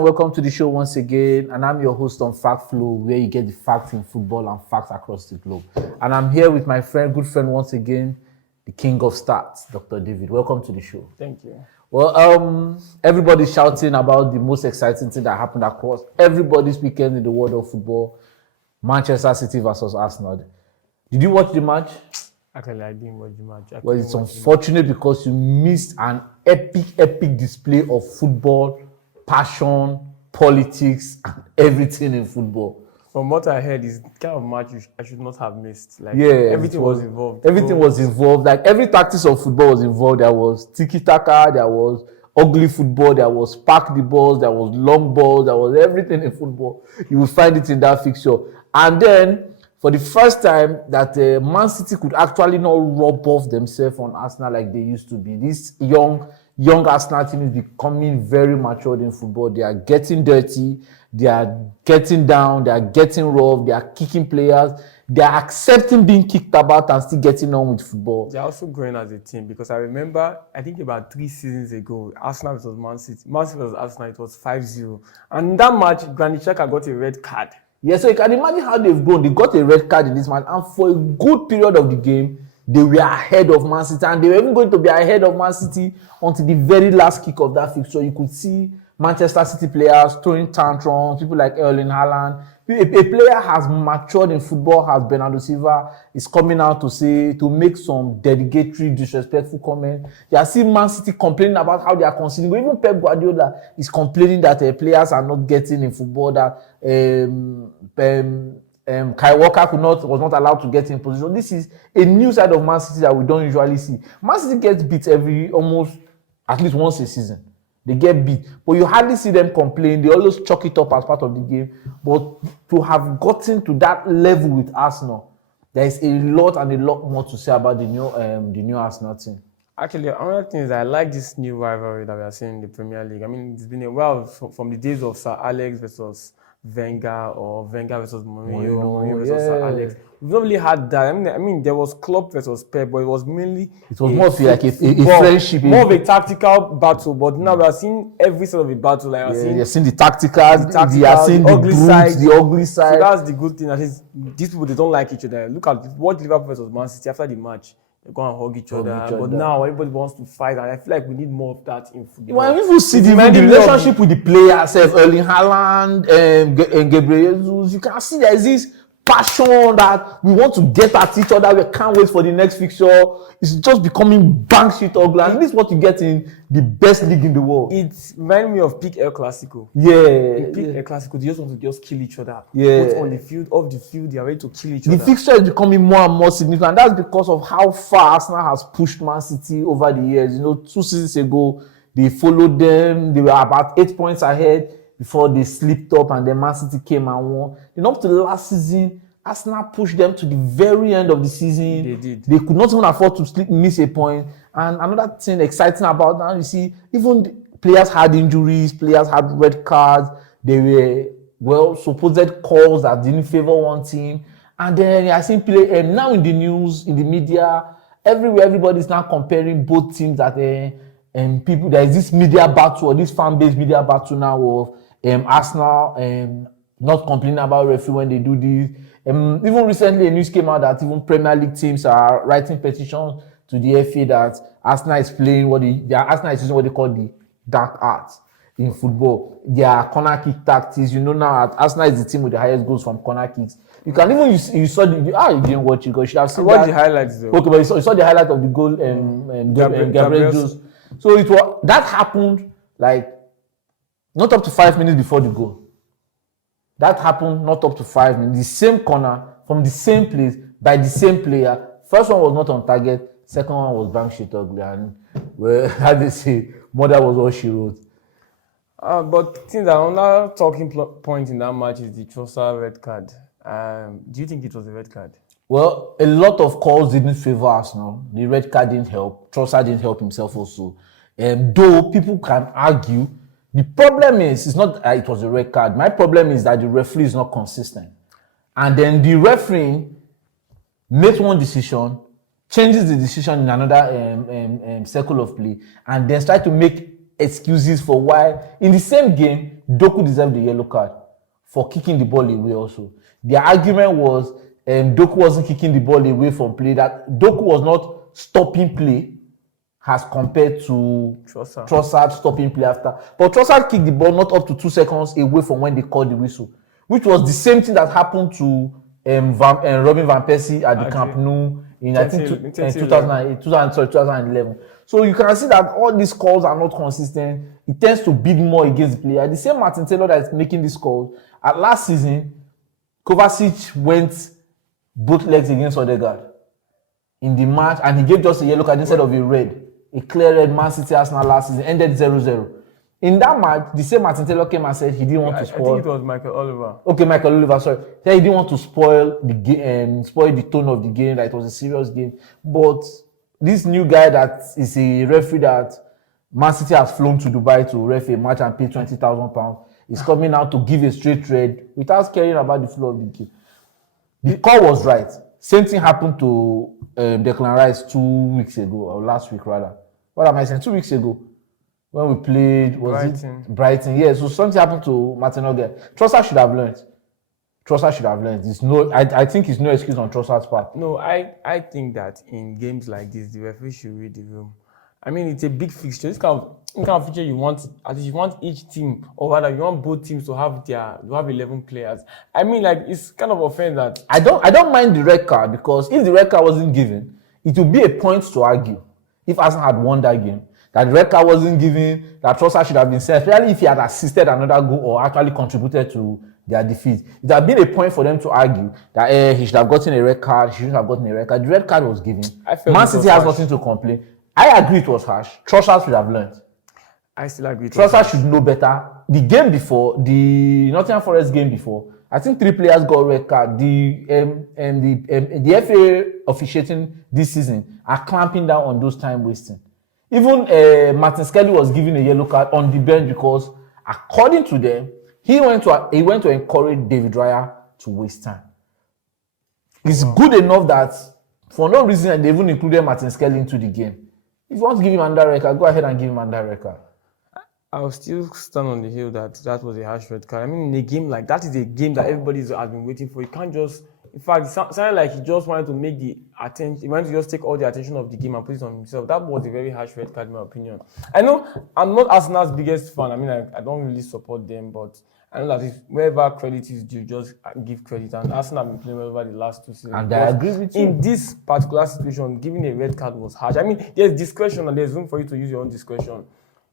Welcome to the show once again, and I'm your host on Fact Flow, where you get the facts in football and facts across the globe. And I'm here with my good friend once again, the king of stats, Dr. David. Welcome to the show. Thank you. Well, everybody's shouting about the most exciting thing that happened across everybody's weekend in the world of football: Manchester City versus Arsenal. Did you watch the match? Actually, I didn't watch the match. Well, it's unfortunate because you missed an epic display of football, passion, politics, and everything in football. From what I heard, is the kind of match I should not have missed. Like, Yeah, everything was involved. Everything was involved. Like, every tactics of football was involved. There was tiki-taka, there was ugly football, there was park the balls, there was long balls, there was everything in football. You will find it in that fixture. And then, for the first time, that Man City could actually not rub off themselves on Arsenal like they used to be. This young Arsenal team is becoming very matured in football. They are getting dirty, they are getting down, they are getting rough, they are kicking players, they are accepting being kicked about and still getting on with football. They are also growing as a team, because I remember, I think about 3 seasons ago, Arsenal versus Man City versus Arsenal, it was 5-0. And in that match, Granit Xhaka got a red card. Yeah, so you can imagine how they've grown. They got a red card in this match, and for a good period of the game, they were ahead of Man City, and they were even going to be ahead of Man City until the very last kick of that fixture. You could see Manchester City players throwing tantrums, people like Erling Haaland. A player has matured in football, as Bernardo Silva is coming out to make some derogatory, disrespectful comments. You are seeing Man City complaining about how they are conceding. Even Pep Guardiola is complaining that players are not getting in football, that Kyle Walker was not allowed to get in position. This is a new side of Man City that we don't usually see. Man City gets beat almost at least once a season. They get beat, but you hardly see them complain. They always chalk it up as part of the game. But to have gotten to that level with Arsenal, there is a lot more to say about the new Arsenal team. Actually, another thing is I like this new rivalry that we are seeing in the Premier League. I mean, it's been a while from the days of Sir Alex versus Wenger, or Wenger versus Mourinho versus Sir Alex. We've not really had that. I mean, there was Klopp versus Pep, but it was mainly more of like a friendship, more of a tactical battle. But now we are seeing every sort of a battle. Like you're seeing the tacticals, you are seeing the ugly side. So that's the good thing. At least these people, they don't like each other. Watch Liverpool versus Man City after the match. They go and hug each other. But now everybody wants to fight, and I feel like we need more of that in football. Well, if you see the relationship with the players, Erling Haaland, and Gabriel Jesus, you can see there is this passion that we want to get at each other. We can't wait for the next fixture. It's just becoming bang shit ugly. And this is what you get in the best league in the world. It reminds me of peak El Clasico. Yeah. In peak El Clasico, they just want to kill each other. Yeah. Both on the field, off the field, they are ready to kill each other. The fixture is becoming more and more significant. That's because of how far Arsenal has pushed Man City over the years. 2 seasons ago, they followed them. They were about 8 points ahead before they slipped up, and then Man City came and won. Then up to the last season, Arsenal pushed them to the very end of the season. They did. They could not even afford to miss a point. And another thing exciting about that, you see, even the players had injuries, players had red cards. They were, supposed calls that didn't favor one team. And then I see now in the news, in the media, everywhere, everybody's now comparing both teams that people, there is this media battle, or this fan-based media battle now of Arsenal not complaining about referee when they do this. Even recently, a news came out that even Premier League teams are writing petitions to the FA that Arsenal is playing Arsenal is using what they call the dark arts in football. Their corner kick tactics. Now Arsenal is the team with the highest goals from corner kicks. You can even you saw you didn't watch it, because you should have seen the highlights though. Okay, but you saw the highlight of the goal Gabriel Jesus. So that happened like not up to 5 minutes before the goal. That happened not up to 5 minutes. The same corner from the same place by the same player. First one was not on target. Second one was bang shit ugly. And how they say, mother was all she wrote. But since another talking point in that match is the Trossard red card. Do you think it was a red card? Well, a lot of calls didn't favor Arsenal. The red card didn't help. Trossard didn't help himself also. Though people can argue, the problem is, it's not that it was a red card. My problem is that the referee is not consistent. And then the referee makes one decision, changes the decision in another circle of play, and then tries to make excuses for why, in the same game, Doku deserved the yellow card for kicking the ball away also. Their argument was Doku wasn't kicking the ball away from play, that Doku was not stopping play as compared to Trossard stopping play after. But Trossard kicked the ball not up to 2 seconds away from when they called the whistle, which was the same thing that happened to Robin Van Persie at the Camp Nou in 2011. So you can see that all these calls are not consistent. It tends to bid more against the player. The same Martin Taylor that is making these calls. At last season, Kovacic went both legs against Odegaard in the match, and he gave just a yellow card instead of a red. A clear red. Man City Arsenal last season ended 0-0. In that match, the same Martin Taylor came and said he didn't want to spoil. I think it was Michael Oliver. Okay, Michael Oliver, sorry. He didn't want to spoil the game, spoil the tone of the game, that it was a serious game. But this new guy that is a referee that Man City has flown to Dubai to ref a match and pay £20,000 is coming out to give a straight red without caring about the flow of the game. The call was right. Same thing happened to Declan Rice 2 weeks ago, or last week rather. What am I saying? 2 weeks ago. When we played, Brighton? Yeah, so something happened to Martin Odegaard. Trossard should have learned. I think it's no excuse on Trossard's part. No, I think that in games like this, the referee should read the room. I mean, it's a big fixture. This kind of feature you want, at least you want each team, or rather, you want both teams to have 11 players. I mean, like, it's kind of offense that I don't mind the red card, because if the red card wasn't given, it would be a point to argue if Arsenal had won that game. That the red card wasn't given, that Trossard should have been sent, especially if he had assisted another goal or actually contributed to their defeat. It had been a point for them to argue that he should have gotten a red card, he shouldn't have gotten a red card. The red card was given. Man City has nothing to complain. I agree it was harsh. Trossard should have learned. I still agree. Trossard should know better. The game before, the Nottingham Forest game before, I think 3 players got red card. The FA officiating this season are clamping down on those time wasting. Even Martin Skelly was given a yellow card on the bench because, according to them, he went to encourage David Raya to waste time. It's good enough that for no reason they even included Martin Skelly into the game. If you want to give him another red card, go ahead and give him another red card. I'll still stand on the hill that was a harsh red card. I mean, in a game like that is a game that everybody has been waiting for. You can't just, in fact, it sounded like he just wanted to make the attention, he wanted to just take all the attention of the game and put it on himself. That was a very harsh red card, in my opinion. I know I'm not Arsenal's biggest fan. I mean, I don't really support them, but I know that if wherever credit is due, just give credit. And Arsenal have been playing well over the last 2 seasons. And I agree with you. In this particular situation, giving a red card was harsh. I mean, there's discretion and there's room for you to use your own discretion.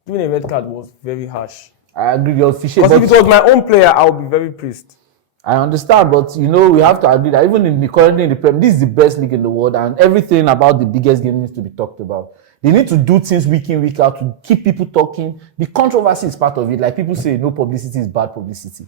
Giving a red card was very harsh. I agree with your official. Because if it was my own player, I would be very pissed. I understand, but we have to agree that even currently in the Premier, this is the best league in the world, and everything about the biggest game needs to be talked about. They need to do things week in, week out to keep people talking. The controversy is part of it. Like people say, no publicity is bad publicity.